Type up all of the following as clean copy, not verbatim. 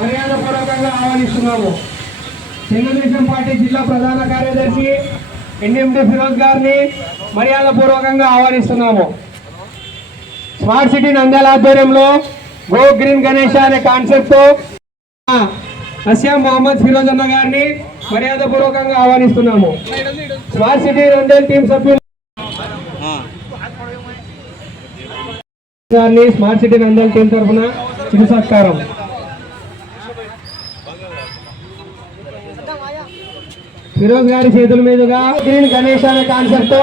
మర్యాదపూర్వకంగా ఆహ్వానిస్తున్నాము. తెలుగుదేశం పార్టీ జిల్లా ప్రధాన కార్యదర్శి ఎన్ఎండి ఫిరోజ్ గారిని మర్యాదపూర్వకంగా ఆహ్వానిస్తున్నాము. స్మార్ట్ సిటీ నంద్యాల ఆధ్వర్యంలో గో గ్రీన్ గణేష్ అనే కాన్సెప్ట్ తో అసియా మొహమ్మద్ ఫిరోజ్ అన్న గారిని మర్యాదపూర్వకంగా ఆహ్వానిస్తున్నాము. స్మార్ట్ సిటీ నంద్యాల టీం సభ్యులు గారిని స్మార్ట్ సిటీ నంద్యాల టీం తరఫున చిరు సత్కారం. ఫిరోజ్ గారి చేతుల మీదుగా గ్రీన్ గణేష్ అనే కాన్సెప్ట్ తో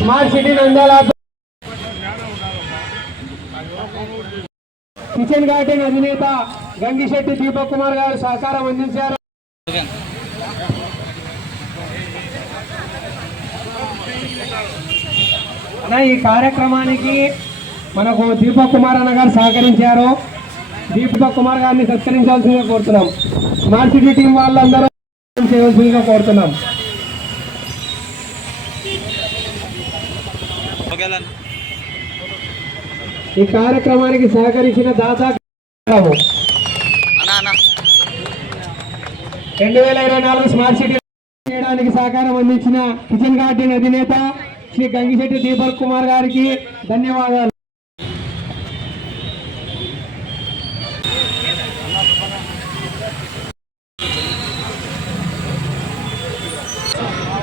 smart city Nandyal kitchen garden అధినేత గంగిశెట్టి దీపక్ కుమార్ గారు సహకారం అందించారు. ఈ కార్యక్రమానికి మనకు దీపక్ కుమార్ అన్న గారు సహకరించారు. దీపక్ కుమార్ గారిని సత్కరించాల్సిందిగా కోరుతున్నాం. స్మార్ట్ సిటీ టీం వాళ్ళందరూ చేయవలసిందిగా కోరుతున్నాం. ఈ కార్యక్రమానికి సహకరించిన దాత 2024 స్మార్ట్ సిటీ చేయడానికి సహకారం అందించిన కిచెన్ గార్డెన్ అధినేత శ్రీ గంగిశెట్టి దీపక్ కుమార్ గారికి ధన్యవాదాలు.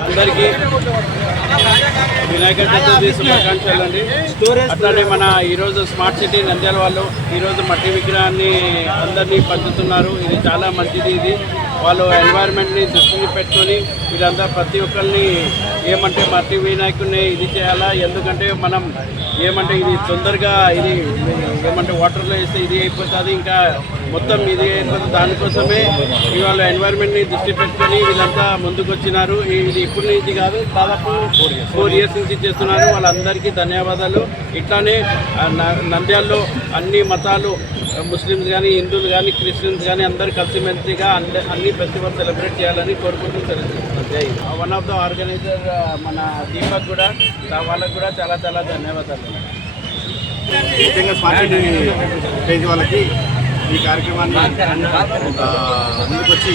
అందరికీ వినాయక చతుర్థి శుభాకాంక్షలు అండి. అట్లానే మన ఈరోజు స్మార్ట్ సిటీ నంద్యాల వాళ్ళు ఈరోజు మట్టి విగ్రహాన్ని అందరినీ పంచుతున్నారు. ఇది చాలా మంచిది. ఇది వాళ్ళు ఎన్వైర్న్మెంట్ని దృష్టిని పెట్టుకొని వీళ్ళంతా ప్రతి ఒక్కరిని ఏమంటే మట్టి వినాయకుడిని ఇది చేయాలా, ఎందుకంటే మనం ఏమంటే ఇది తొందరగా ఇది ఏమంటే వాటర్లో వేస్తే ఇది అయిపోతుంది, ఇంకా మొత్తం ఇది అయిపోతుంది. దానికోసమే ఇవాళ ఎన్వైర్న్మెంట్ని దృష్టి పెట్టుకొని వీళ్ళంతా ముందుకు వచ్చినారు. ఇది ఇప్పటి నుంచి కాదు, దాదాపు 4 years నుంచి చేస్తున్నారు. వాళ్ళందరికీ ధన్యవాదాలు. ఇట్లానే నంద్యాలలో అన్ని మతాలు, ముస్లిమ్స్ కానీ, హిందువులు కానీ, క్రిస్టియన్స్ కానీ అందరూ కలిసిమెలిసిగా అన్ని ఫెస్టివల్ సెలబ్రేట్ చేయాలని కోరుకుంటూ celebrate. One of the organiser మన దీపక్ కూడా, వాళ్ళకు కూడా చాలా చాలా ధన్యవాదాలు. ముఖ్యంగా స్మార్ట్ సిటీ పేజ్ వాళ్ళకి ఈ కార్యక్రమాన్ని ముందుకొచ్చి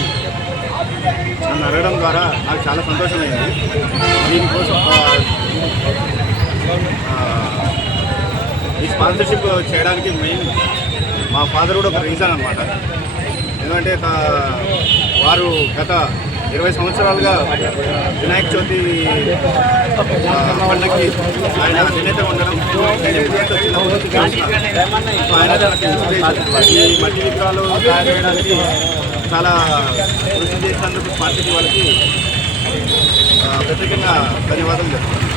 నన్ను అడగడం ద్వారా నాకు చాలా సంతోషమైంది. దీనికోసం ఈ స్పాన్సర్షిప్ చేయడానికి మెయిన్ మా ఫాదర్ కూడా ఒక రీజన్ అన్నమాట. ఎందుకంటే వారు గత 20 సంవత్సరాలుగా వినాయక చవితి పండుగకి ఆయన అధినేత ఉండడం, ఈ మట్టి విగ్రహాలు తయారు చేయడానికి చాలా కృషి చేసినందుకు స్మార్ట్ సిటీ వాళ్ళకి ప్రత్యేకంగా ధన్యవాదాలు చెప్తున్నాను.